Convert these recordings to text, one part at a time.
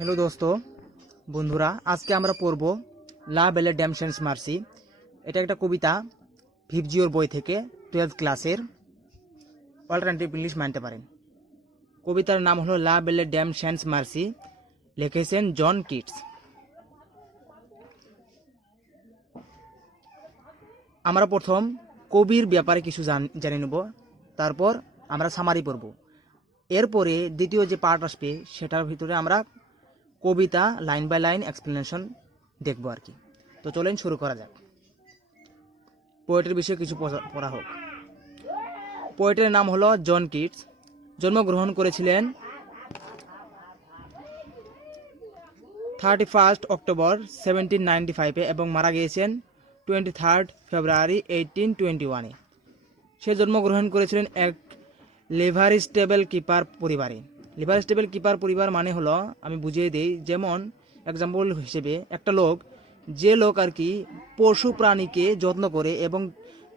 Hello দোস্ত বন্ধুরা, আজকে আমরা পড়ব লা বেলে ড্যাম সেন্স মার্সি। এটা একটা কবিতা ভিভজিওর বই থেকে 12th ক্লাসের। অল্টারনেটিভ ইংলিশ মানতে পারেন। কবিতার নাম হলো লা বেলে ড্যাম সেন্স মার্সি, লিখেছেন জন কিটস। আমরা প্রথম কবির ব্যাপারে কিছু জেনে নেব, তারপর আমরা সামারি পড়ব। এরপরে দ্বিতীয় যে পার্ট আসবে সেটার ভিতরে আমরা কবিতা লাইন বাই লাইন এক্সপ্লেনেশন দেখব আর কি। তো চলেন শুরু করা যাক। পোয়েটের বিষয়ে কিছু পড়া হোক। পোয়েটের নাম হলো জন কিটস। জন্মগ্রহণ করেছিলেন 31 অক্টোবর 1795 এবং মারা গিয়েছেন 23 ফেব্রুয়ারি 1821। সে জন্মগ্রহণ করেছিলেন এক লিভারস্টেবল কিপার পরিবারে। লিভারস্টেবল কিপার পরিবার মানে হলো, আমি বুঝিয়ে দিই, যেমন এক্সাম্পল হিসেবে একটা লোক, যে লোক আর কি পশু প্রাণীকে যত্ন করে এবং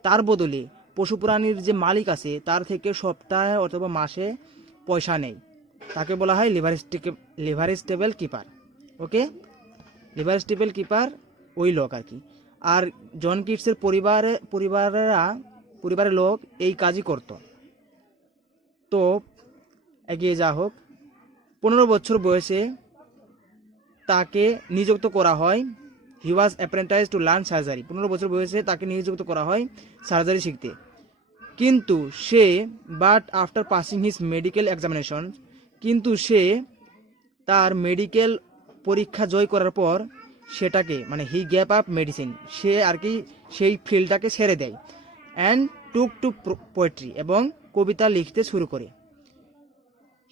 তার বদলে পশু প্রাণীর যে মালিক আছে তার থেকে সপ্তাহে অথবা মাসে পয়সা নেই, তাকে বলা হয় লিভারস্টেবল কিপার। ওকে, লিভারস্টেবল কিপার ওই লোক আর কি। আর জন কিটসের পরিবারের লোক এই কাজই করত। তো এগিয়ে যা হোক, 15 বছর বয়সে তাকে নিযুক্ত করা হয়। হি ওয়াজ অ্যাপ্রেন্টাইজ টু লার্ন সার্জারি। 15 বছর বয়সে তাকে নিযুক্ত করা হয় সার্জারি শিখতে। কিন্তু সে after passing his medical examination, কিন্তু সে তার মেডিকেল পরীক্ষা জয় করার পর সেটাকে মানে হি গ্যাপ আপ মেডিসিন, সে আর কি সেই ফিল্ডটাকে ছেড়ে দেয়। অ্যান্ড টুক টু পোয়েট্রি, এবং কবিতা লিখতে শুরু করে।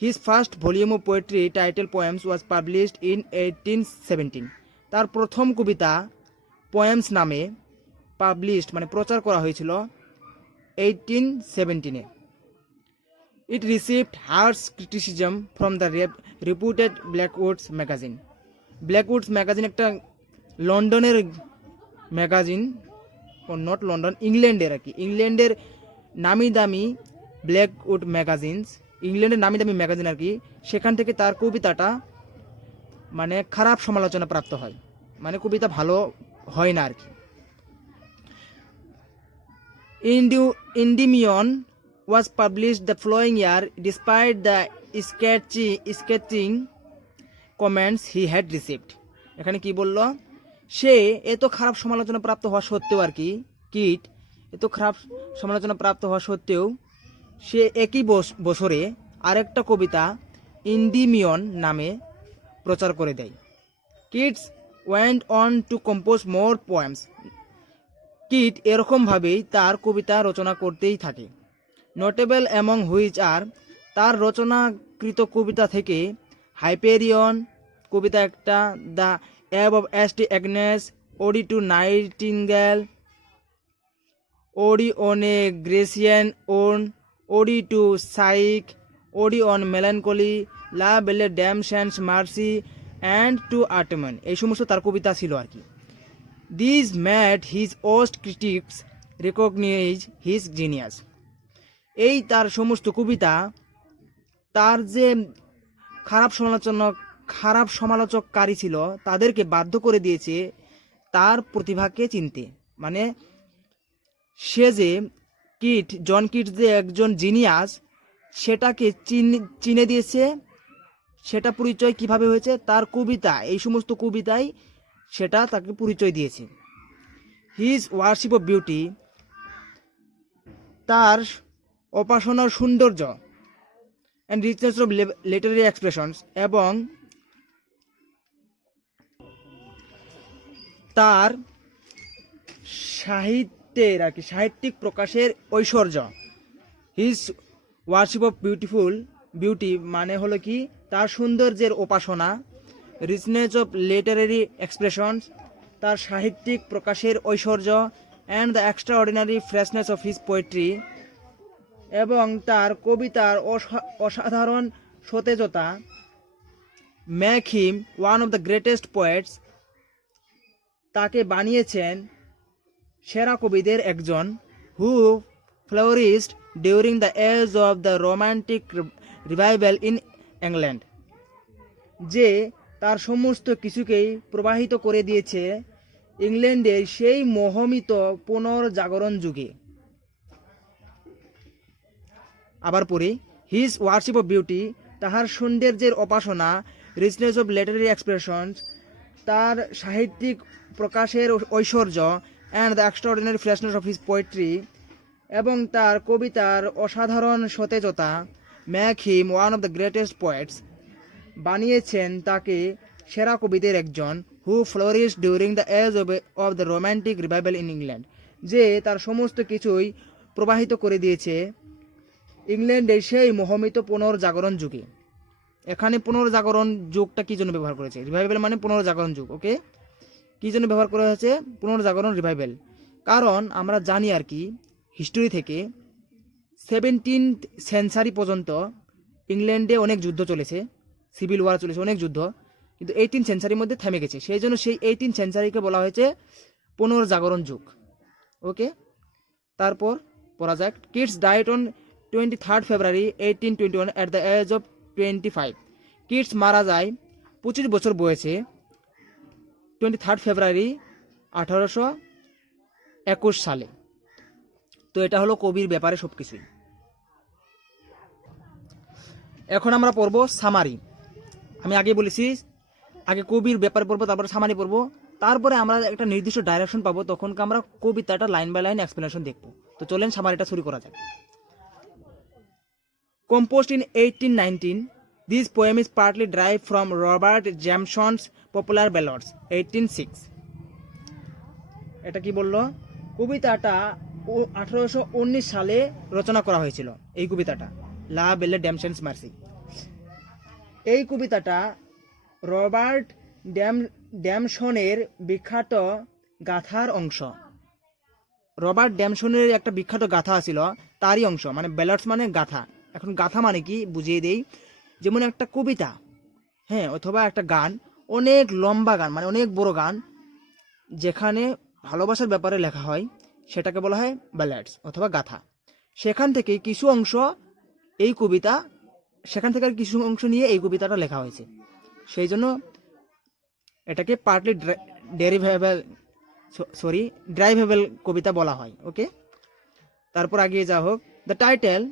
His first volume of poetry titled Poems was published in 1817. তার প্রথম কবিতা পোয়েমস নামে পাবলিশড মানে প্রচার করা হয়েছিল 1817-এ। It received harsh criticism from the reputed Blackwoods magazine. Blackwoods magazine একটা লন্ডনের ম্যাগাজিন, নট লন্ডন, ইংল্যান্ডের আর কি। ইংল্যান্ডের নামি দামি ব্ল্যাকউড ম্যাগাজিনস, ইংল্যান্ডের নামি দামি ম্যাগাজিন আর কি, সেখান থেকে তার কবিতাটা মানে খারাপ সমালোচনা প্রাপ্ত হয়, মানে কবিতা ভালো হয় না আর কি। ইন্ডিমিয়ন was published the following year despite the scathing comments he had received. এখানে কি বললো, সে এত খারাপ সমালোচনা প্রাপ্ত হওয়া সত্ত্বেও আর কি, কিট এত খারাপ সমালোচনা প্রাপ্ত হওয়া সত্ত্বেও সে একই বছরে আরেকটা কবিতা ইন্ডিমিয়ন নামে প্রচার করে দেয়। Keats went on to compose more poems. Keats এরকমভাবেই তার কবিতা রচনা করতেই থাকে। নোটেবল অ্যামং হুইচ আর, তার রচনাকৃত কবিতা থেকে হাইপেরিয়ন কবিতা একটা, the eve of ST Agnes, ode to nightingale, ode on a Grecian urn, ode to Psyche, ode on melancholy, la belle dame sans merci and to autumn, এই সমস্ত তার কবিতা ছিল আর কি। This made his worst critics recognize his genius. এই তার সমস্ত কবিতা তার যে খারাপ সমালোচককারী ছিল তাদেরকে বাধ্য করে দিয়েছে তার প্রতিভাকে চিনতে। মানে সে যে জন কিটস যে একজন জিনিয়াস সেটাকে চিনে দিয়েছে। সেটা পরিচয় কিভাবে হয়েছে, তার কবিতা, এই সমস্ত কবিতায় সেটা তাকে পরিচয় দিয়েছে। হিজ ওয়ার্শিপ অফ বিউটি, তার উপাসনার সৌন্দর্য, and richness of literary expressions, এবং তার সাহিত্যের আর কি সাহিত্যিক প্রকাশের ঐশ্বর্য। হিজ ওয়ার্শিপ অফ বিউটি মানে হলো কি তার সৌন্দর্যের উপাসনা, রিচনেস অফ লিটারারি এক্সপ্রেশনস, তার সাহিত্যিক প্রকাশের ঐশ্বর্য, and the extraordinary freshness of his poetry, এবং তার কবিতার অসাধারণ সতেজতা, make him one of the greatest poets, তাকে বানিয়েছেন সেরা কবিদের একজন, who flourished during the age of the romantic revival in England, যে তার সমস্ত কিছুকেই প্রবাহিত করে দিয়েছে ইংল্যান্ডের সেই মোহমিত পুনর্জাগরণ যুগে। আবার পড়ি, হিজ ওয়ার্শিপ অফ বিউটি, তাহার সৌন্দর্যের উপাসনা, রিচনেস অফ লিটারারি এক্সপ্রেশনস, তার সাহিত্যিক প্রকাশের ঐশ্বর্য, and the extraordinary freshness of his poetry, এবং তার কবিতার অসাধারণ সতেজতা, make him one of the greatest poets, বানিয়েছেন তাকে সেরা কবিদের একজন, who flourish during the age of the romantic revival in England, যে তার সমস্ত কিছুই প্রবাহিত করে দিয়েছে ইংল্যান্ডের সেই মোহমিত পুনর্জাগরণ যুগে। এখানে পুনর্জাগরণ যুগটা কী জন্য ব্যবহার করেছে? রিভাইভাল মানে পুনর্জাগরণ যুগ, ওকে? কী জন্য ব্যবহার করা হয়েছে পুনর্জাগরণ, রিভাইভাল? কারণ আমরা জানি আর কি হিস্টোরি থেকে 17th সেঞ্চারি পর্যন্ত ইংল্যান্ডে অনেক যুদ্ধ চলেছে, সিভিল ওয়ার চলেছে, অনেক যুদ্ধ, কিন্তু 18th সেঞ্চারির মধ্যে থেমে গেছে। সেই জন্য সেই 18th সেঞ্চারিকে বলা হয়েছে পুনর্জাগরণ যুগ, ওকে? তারপর পড়া যাক, Keats died on 23rd February 1821 at the age of 25। Keats মারা যায় 25 বছর বয়সে 23rd February 1821 সালে। তো এটা হলো কবির ব্যাপারে সব কিছুই। এখন আমরা পড়ব সামারি। আমি আগে বলেছি আগে কবির ব্যাপারে পড়বো, তারপরে সামারি পড়বো, তারপরে আমরা একটা নির্দিষ্ট ডাইরেকশন পাবো, তখন আমরা কবিতাটা লাইন বাই লাইন এক্সপ্লেনেশন দেখবো। তো চলেন সামারিটা শুরু করা যাক। Composed in 1819, this poem is partly derived from Robert Jameson's Popular Ballads, 1806. এটা কি বললো? কবিতাটা 1819 সালে রচনা করা হয়েছিল। এই কবিতাটা লা বেলে ড্যামসন্স মার্সি, এই কবিতাটা রবার্ট ড্যামসনের বিখ্যাত গাথার অংশ। রবার্ট ড্যামসনের একটা বিখ্যাত গাথা ছিল, তারই অংশ, মানে ব্যালাডস মানে গাথা। এখন গাথা মানে কি বুঝিয়ে দেই, যেমন একটা কবিতা, হ্যাঁ, অথবা একটা গান, অনেক লম্বা গান, মানে অনেক বড় গান, যেখানে ভালোবাসার ব্যাপারে লেখা হয়, সেটাকে বলা হয় ব্যালাডস অথবা গাথা। সেখান থেকে কিছু অংশ এই কবিতা, সেখান থেকে কিছু অংশ নিয়ে এই কবিতাটা লেখা হয়েছে। সেই জন্য এটাকে পার্টলি ড্রাইভেবল কবিতা বলা হয়, ওকে? তারপর আগিয়ে যাওয়া হোক। The title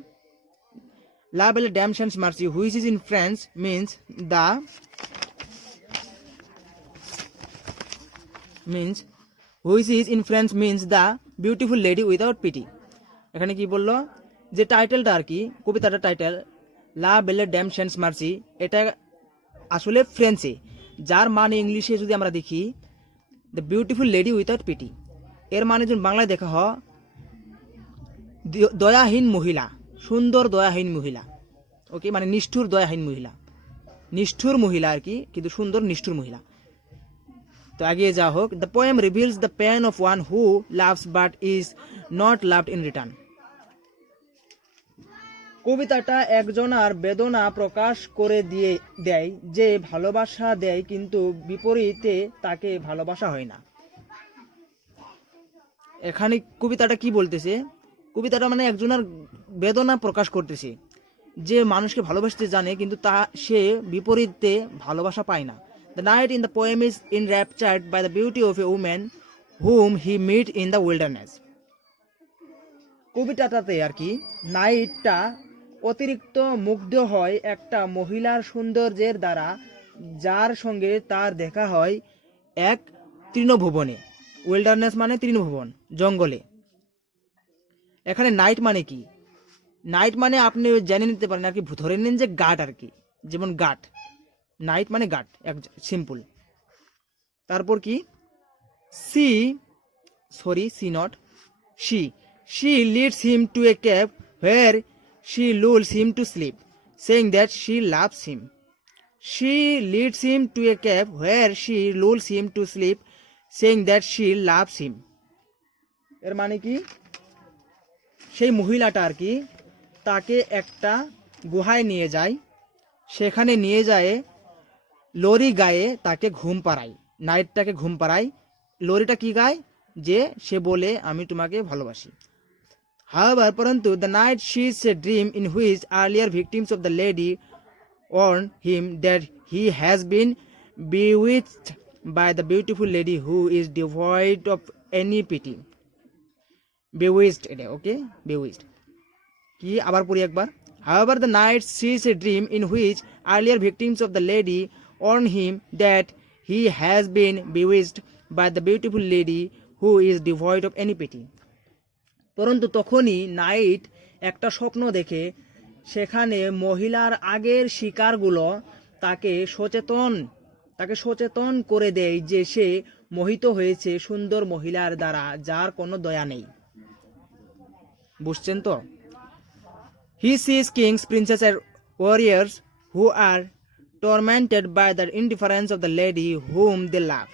La Belle Damson's Mercy, which is in French means the beautiful lady without pity. এখানে কি বললো যে টাইটেলটা আর কি, কবিতাটার টাইটেল লা বেলে ড্যামসন্স মার্সি, এটা আসলে ফ্রেঞ্চে, যার মানে ইংলিশে যদি আমরা দেখি the beautiful lady without pity, এর মানে যদি বাংলায় দেখা হয় দয়াহীন মহিলা, সুন্দর দয়াহীন মহিলা, ওকে? মানে নিষ্ঠুর দয়াহীন মহিলা, নিষ্ঠুর মহিলা আর কি, কিন্তু সুন্দর নিষ্ঠুর মহিলা। তো এগিয়ে যাওয়া হোক। The poem reveals the pain of one who loves but is not loved in return. কবিতাটা একজনার বেদনা প্রকাশ করে দেয়, যে ভালোবাসা দেয় কিন্তু বিপরীতে তাকে ভালোবাসা হয় না। এখানে কবিতাটা কি বলতেছে? কবিতাটা মানে একজনের বেদনা প্রকাশ করতেছে, যে মানুষকে ভালোবাসতে জানে কিন্তু সে বিপরীতে ভালোবাসা পায় না। The knight in the poem is enraptured by the beauty of a woman whom he meets in the wilderness. কবিতাটাতে আর কি নাইটটা অতিরিক্ত মুগ্ধ হয় একটা মহিলার সৌন্দর্যের দ্বারা, যার সঙ্গে তার দেখা হয় এক তৃণভুবনে। ওয়েল্ডারনেস মানে তৃণভুবন, জঙ্গলে। এখানে নাইট মানে কি? নাইট মানে আপনি জেনে নিতে পারেন আর কি, ধরে নিন যে গাট আর কি, যেমন গাট, নাইট মানে গাট, এক সিম্পল। তারপর কি she leads him to a cave where she lulls him to sleep, saying that she loves him. She leads him to a cave where she lulls him to sleep, saying that she loves him. এর মানে কি? সেই মহিলাটা আর কি তাকে একটা গুহায় নিয়ে যায়, সেখানে নিয়ে যায় লরি গায়ে তাকে ঘুম পাড়ায়, নাইটটাকে ঘুম পাড়ায়। লরিটা কি গায়? যে সে বলে আমি তোমাকে ভালোবাসি। However, পরন্তু the night sees a dream in which earlier victims of the lady warn him that he has been bewitched by the beautiful lady who is devoid of any pity. Bewitched এটা ওকে bewitched কি আবার পড়ি একবার however the knight sees a dream in which earlier victims of the lady warn him that he has been bewitched by the beautiful lady who is devoid of any pity. পরন্তু তখনই night একটা স্বপ্ন দেখে সেখানে মহিলার আগের শিকারগুলো তাকে সচেতন করে দেয় যে সে মোহিত হয়েছে সুন্দর মহিলার দ্বারা যার কোনো দয়া নেই। বুঝছেন তো? He sees kings, princes and warriors who are tormented by the indifference of the lady whom they love.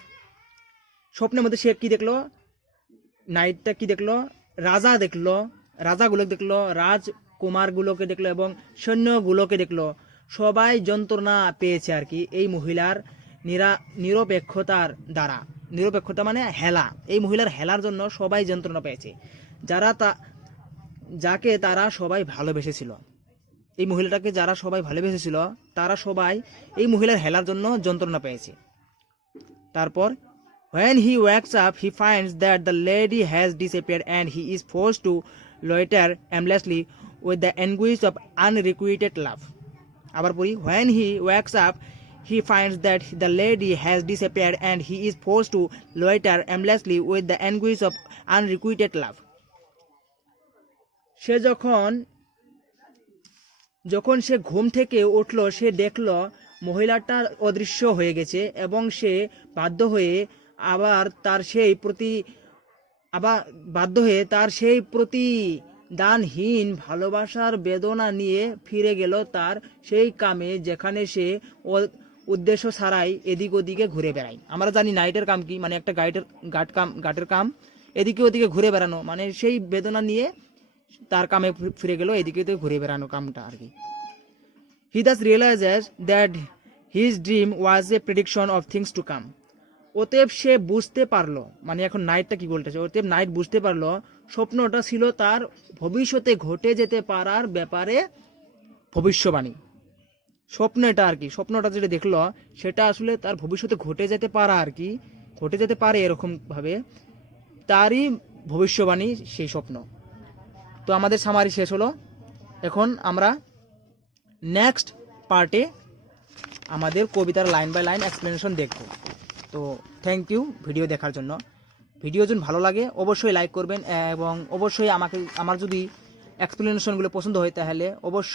স্বপ্নের মধ্যে সে কি দেখলো? নাইটটা কি দেখলো? রাজাগুলোকে দেখলো, রাজকুমারগুলোকে দেখলো এবং সৈন্যগুলোকে দেখলো। সবাই যন্ত্রণা পেয়েছে আর কি এই মহিলার নিরপেক্ষতার দ্বারা। নিরপেক্ষতা মানে হেলা। এই মহিলার হেলার জন্য সবাই যন্ত্রণা পেয়েছে। যাকে তারা সবাই ভালোবেসেছিল, এই মহিলাটাকে যারা সবাই ভালোবেসেছিল তারা সবাই এই মহিলার হেলার জন্য যন্ত্রণা পেয়েছে। তারপর when he wakes up he finds that the lady has disappeared and he is forced to loiter aimlessly with the anguish of unrequited love. আবার পড়ি when he wakes up he finds that the lady has disappeared and he is forced to loiter aimlessly with the anguish of unrequited love. সে যখন সে ঘুম থেকে উঠল সে দেখল মহিলাটা অদৃশ্য হয়ে গেছে এবং সে বাধ্য হয়ে তার সেই প্রতিদানহীন ভালোবাসার বেদনা নিয়ে ফিরে গেল তার সেই কামে যেখানে সে উদ্দেশ্য ছাড়াই এদিক ওদিকে ঘুরে বেড়ায়। আমরা জানি নাইটের কাম কি, মানে একটা গাটের কাম এদিকে ওদিকে ঘুরে বেড়ানো, মানে সেই বেদনা নিয়ে তার কামে ফিরে গেল এদিকে ওদিকে ঘুরে বেড়ানো কামটা আর কি। He thus realizes that his dream was a prediction of things to come. অতএব সে বুঝতে পারলো, মানে এখন নাইটটা কি বলতেছে, অতএব নাইট বুঝতে পারলো স্বপ্নটা ছিল তার ভবিষ্যতে ঘটে যেতে পারার ব্যাপারে ভবিষ্যবাণী। স্বপ্নটা আর কি, স্বপ্নটা যেটা দেখলো সেটা আসলে তার ভবিষ্যতে ঘটে যেতে পারা আর কি, ঘটে যেতে পারে এরকম ভাবে তারই ভবিষ্যবাণী সেই স্বপ্ন। তো আমাদের সামারি শেষ হলো। এখন আমরা নেক্সট পার্টে আমাদের কবিতার লাইন বাই লাইন এক্সপ্লেনেশন দেখব। তো থ্যাংক ইউ ভিডিও দেখার জন্য। ভিডিও যদি ভালো লাগে অবশ্যই লাইক করবেন এবং অবশ্যই আমার যদি এক্সপ্লেনেশনগুলো পছন্দ হয় তাহলে অবশ্যই